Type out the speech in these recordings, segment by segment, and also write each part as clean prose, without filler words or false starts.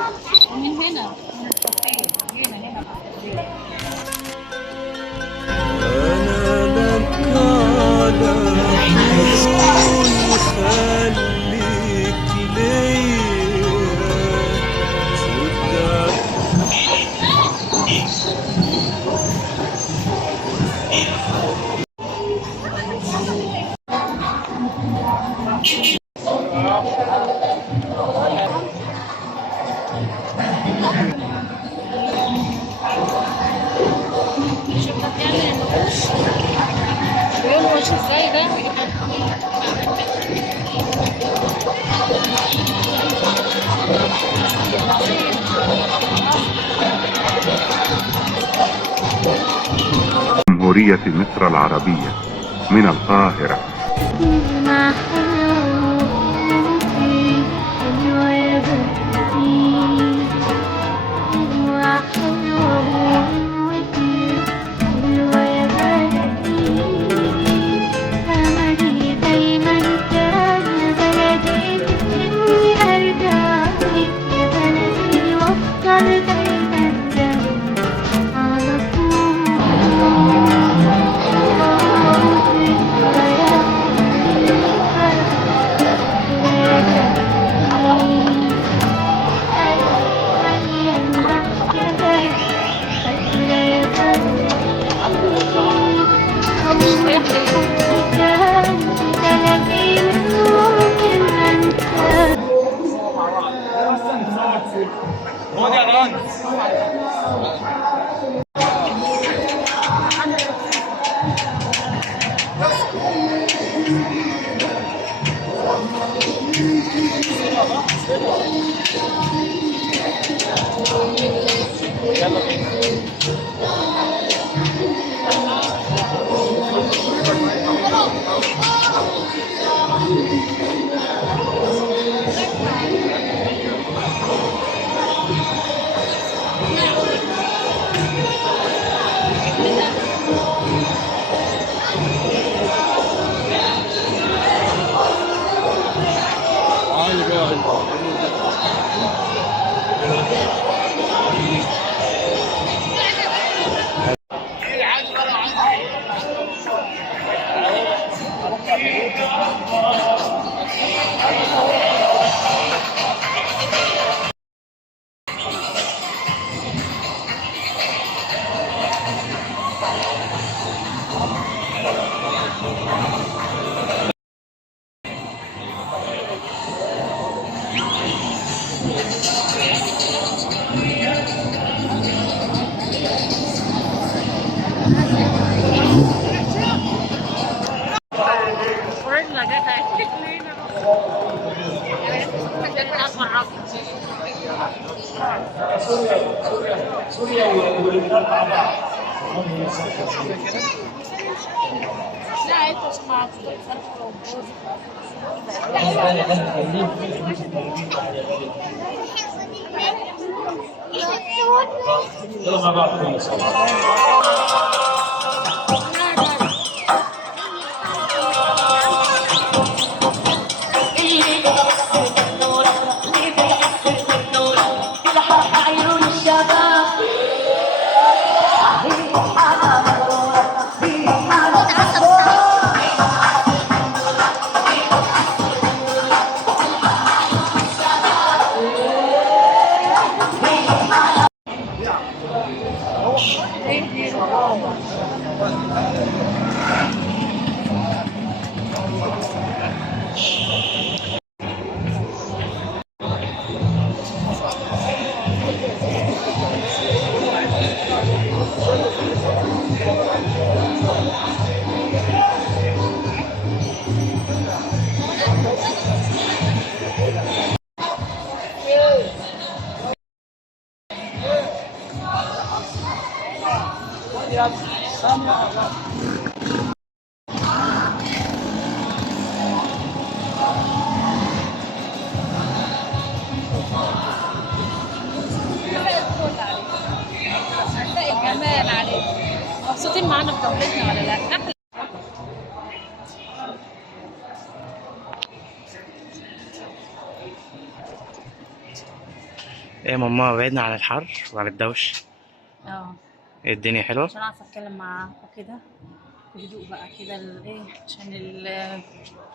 ومن هنا من التصوير هنا أنا لك على طول خليك ليا صدق. شفت بيعمل النقوش بينقش ازاي ده. جمهورية مصر العربية من القاهرة. سوريا واللبنان مع بعض. لا انت مش مع يلا مع بعض كلنا سوا. الجمال عليك. مبسوطين معانا في دولتنا ولا لا؟ احلى. ايه يا ماما، بعدنا عن الحر وعن الدوش. اه ايه الدنيا حلوة؟ عشان اعرف اتكلم معاكم كده بهدوء بقى كده ايه عشان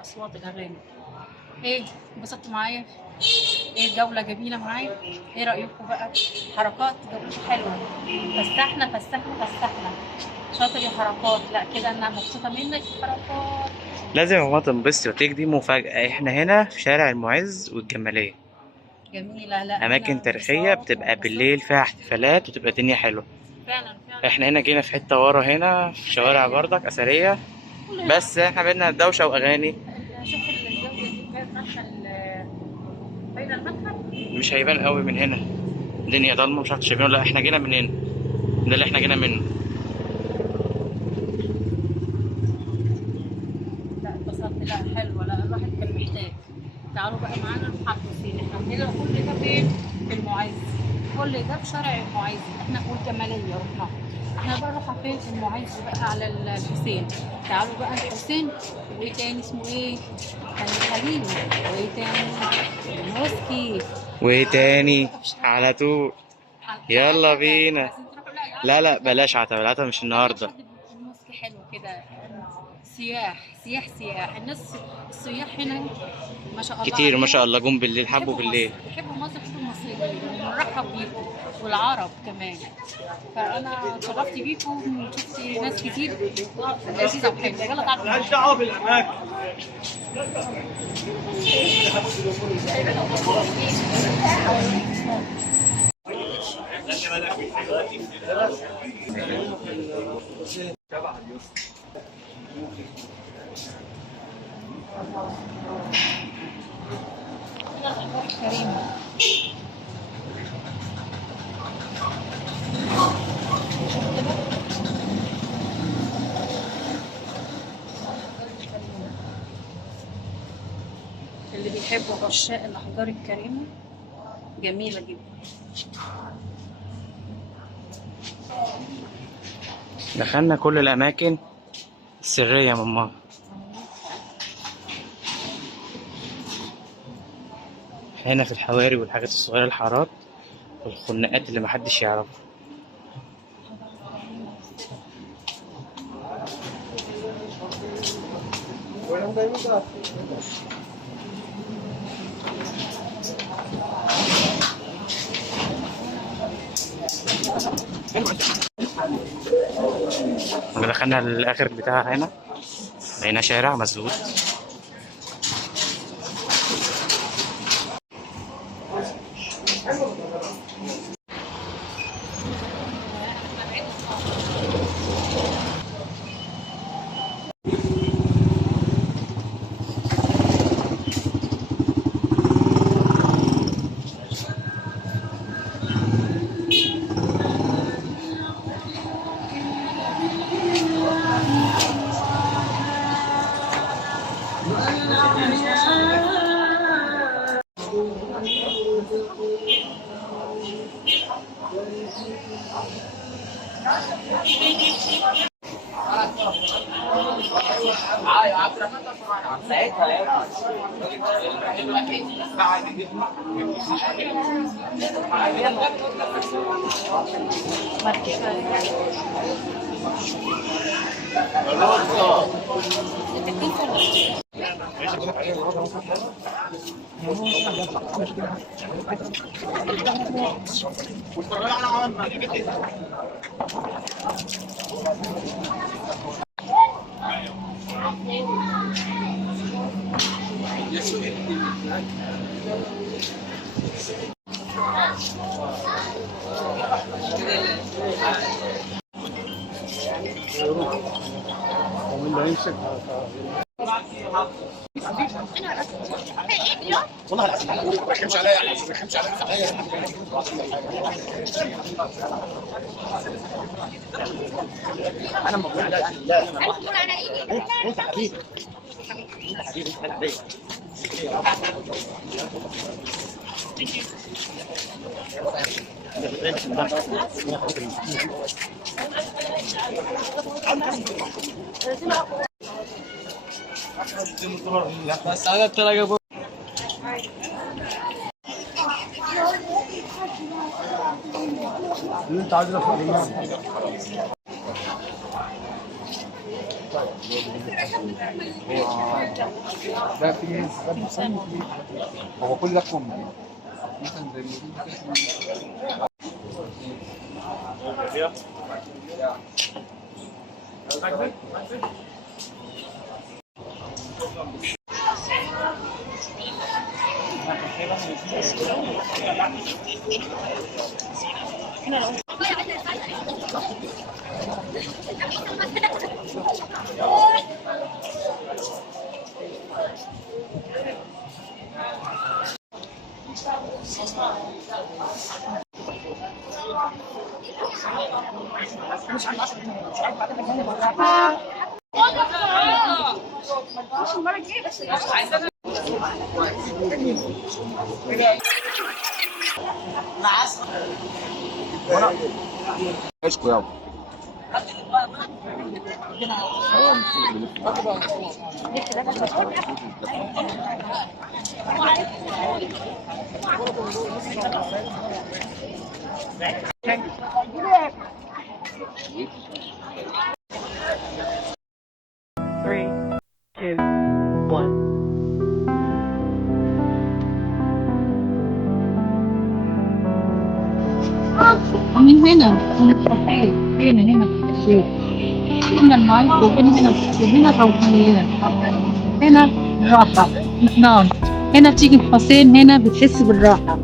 اصوات الاغاني. ايه انبسطتوا معايا؟ ايه الجولة جميلة معايا؟ ايه رأيكم بقى؟ حركات جولته حلوة. فسحنا. شاطر يا حركات. لا كده انا مبسوطة منك يا حركات. لازم يا ماما تنبسطي وتيجي، دي مفاجأة. احنا هنا في شارع المعز والجمالية، جميلة. لا هنا أماكن تاريخية انبساط بتبقى وانبسطت. بالليل فيها احتفالات وتبقى الدنيا حلوة. فعلا احنا هنا جينا في حتة ورا هنا في شوارع بردك أثرية، بس احنا بدنا دوشة وأغاني. شوف الجو دي كانت بين المدخل. مش هيبان قوي من هنا، الدنيا ضلمة مش عارف شايفينه. لا احنا جينا من هنا، ده اللي احنا جينا منه. لا اتبسطت. لا حلوة. لا الواحد كان محتاج. تعالوا بقى معانا نروح على الحسين. احنا هنا كل ده فين؟ في المعز. كل ده في شارع المعز. احنا والجمالية رحنا. احنا بقى نروح فين؟ في المعز بقى على الحسين. تعالوا بقى الحسين. وايه تاني اسمه ايه؟ كان الخليل. وايه تاني؟ الموسكي. وايه تاني على طول. يلا بينا. لا بلاش عتبة، العتبة مش النهاردة. الموسكي حلو كده. سياح الناس. السياح هنا ما شاء الله كتير ما شاء الله، جم بالليل، حبوا بالليل. بيحبوا مصر، بيحبوا المصريين. بنرحب بيكم والعرب كمان. فانا اتشرفت بيكم وشفت ناس كتير لذيذه وحلوه. يلا تعالوا. مالهاش دعوه بالاماكن. كريم. اللي بيحبوا عشاق الأحجار الكريمة جميلة جدا. دخلنا كل الأماكن السرية يا ماما. هنا في الحواري والحاجات الصغيرة، الحارات والخناقات اللي محدش يعرفها. لما دخلنا الآخر بتاع هنا لقينا شارع مسدود. والله العظيم ما بحكمش عليا، ما بحكمش عليا. انا ما بقول لا يعني لا انت حبيبي انت حبيبي انت عليا. ده في هو كل ده كوم مثلا زي اشكو يابا Three, two, one. من هنا من الصحيح هنا في الشيء هنا الماء وهنا الروحانيات هنا راحة نعم هنا بتيجي الحسين هنا بتحس بالراحة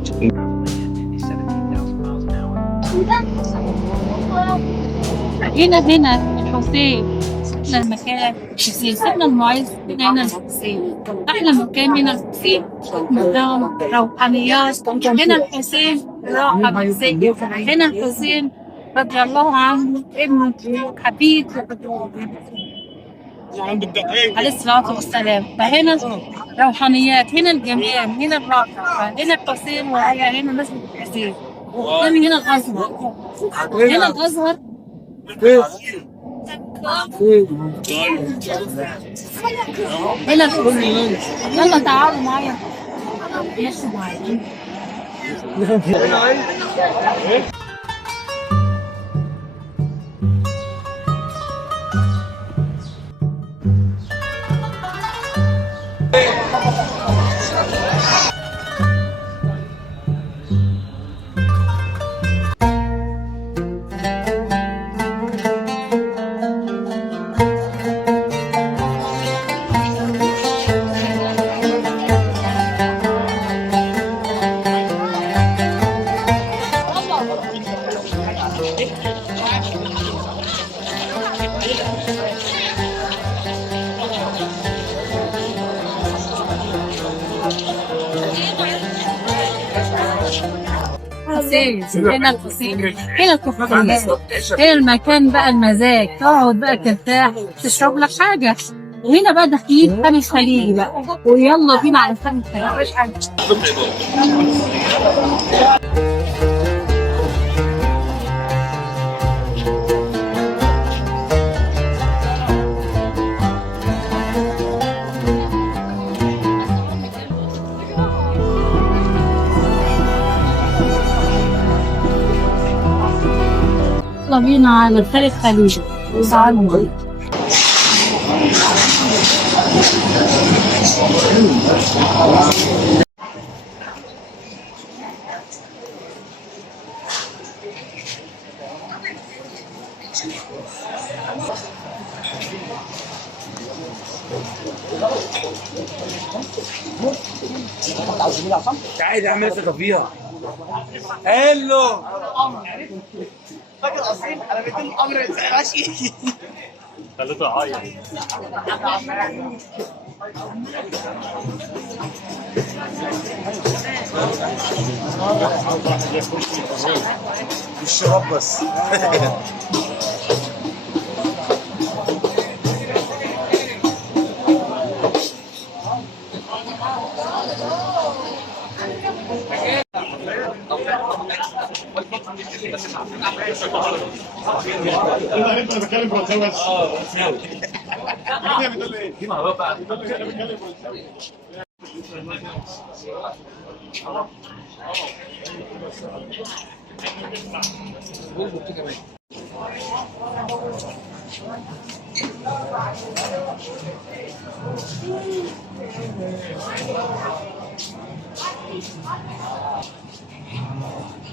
هنا الحسين سيبنا المكان الحسين سيبنا المعز هنا الحسين أحلى مكان هنا الحسين مقام روحانيات هنا الحسين راحة نفسية هنا الحسين رضي الله عنه ابن حبيب عليه الصلاة والسلام فهنا روحانيات هنا الجمال هنا الراحة هنا الحسين وهي هنا نسبة الحسين هنا الأزهر هنا الأزهر هنا الحسين يلا تعالوا معايا ماشي معايا هنا الحسين هنا الكافيهات هنا المكان بقى المزاج تقعد بقى ترتاح تشرب لك حاجة وهنا بقى داخلين خان الخليلي بقى ويلا بينا على خان الخليلي مفيش حاجة يلا بينا على خان الخليلي تعالوا عايز اعمل فيها هلو فاكر اصيل انا بدي الامر ماشي خليته عايز الشراب بس انا بتكلم فرنساوي بس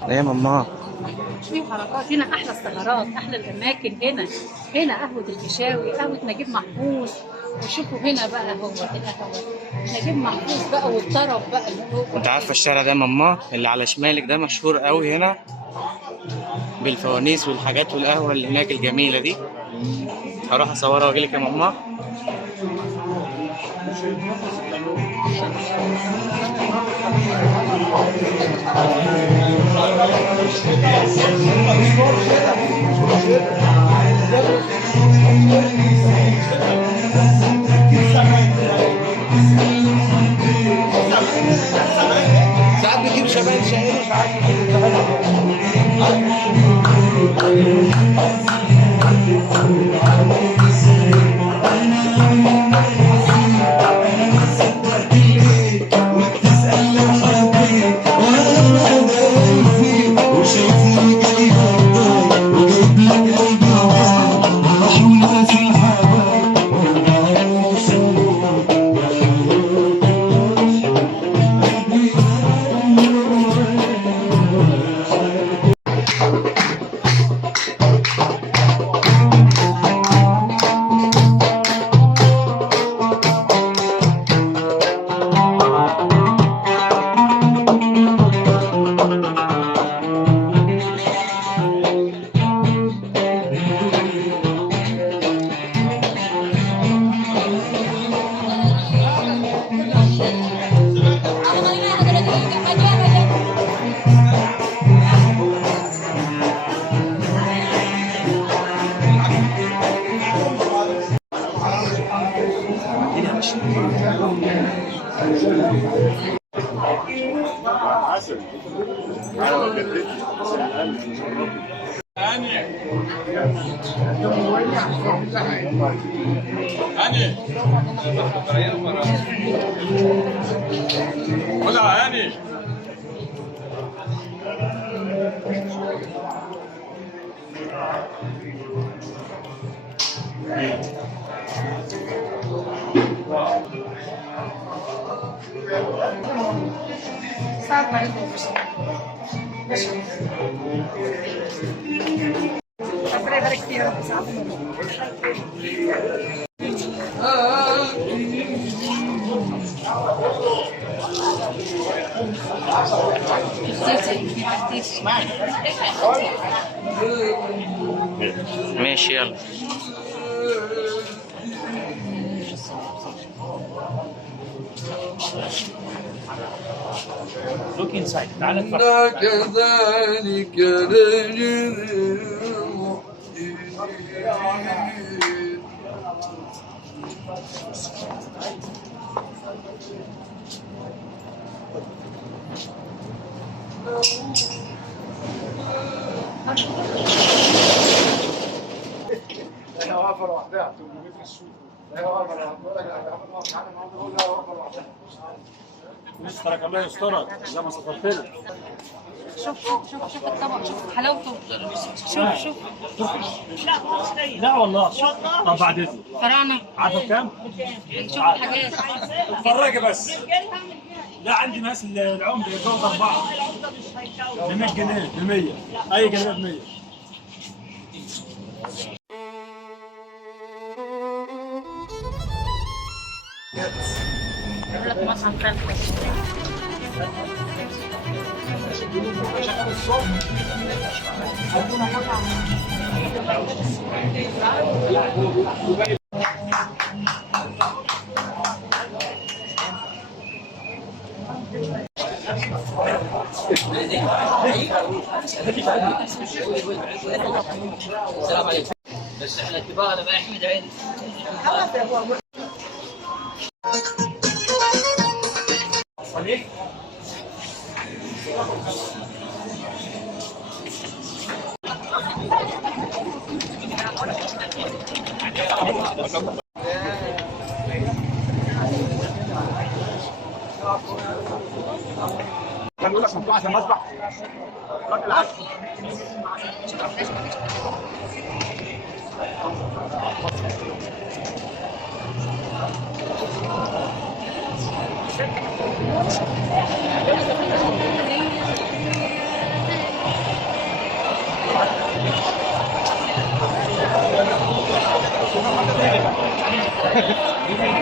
ايه يا ماما؟ في حركات هنا، احلى السهرات، احلى الاماكن هنا. هنا قهوه الفيشاوي، قهوه نجيب محفوظ. وشوفوا هنا بقى هو القهوه نجيب محفوظ بقى، والطرب بقى اللي هو. انت عارفه الشارع ده يا ماما اللي على شمالك ده مشهور قوي هنا بالفوانيس والحاجات والقهوه اللي هناك الجميله دي. هروح اصورها واجيلك يا ماما. ساعات بتجيب شباب شاعر ساعات ربنا يبارك فيك يا رب. ماشي يلا. Look inside. تعال كذلك نجزي هي واقفه لوحدها 800 متر السوق. هي واقفه لوحدها. يسترك الله يسترك زي ما سافرت لك. شوف الطبق، شوف حلاوته. شوف لا والله. طب بعد اذنك. فراعنه. عارفه بكام؟ شوف الحاجات. اتفرجي بس. لا عندي ناس العمده يجوز 4 ب 100 جنيه ب 100 اي جنيه ب 100. مطعم فلفل. السلام عليكم. بس احنا كبار انا احمد عيد. كان يقول لك مفتوح عشان المسبح. Thank you.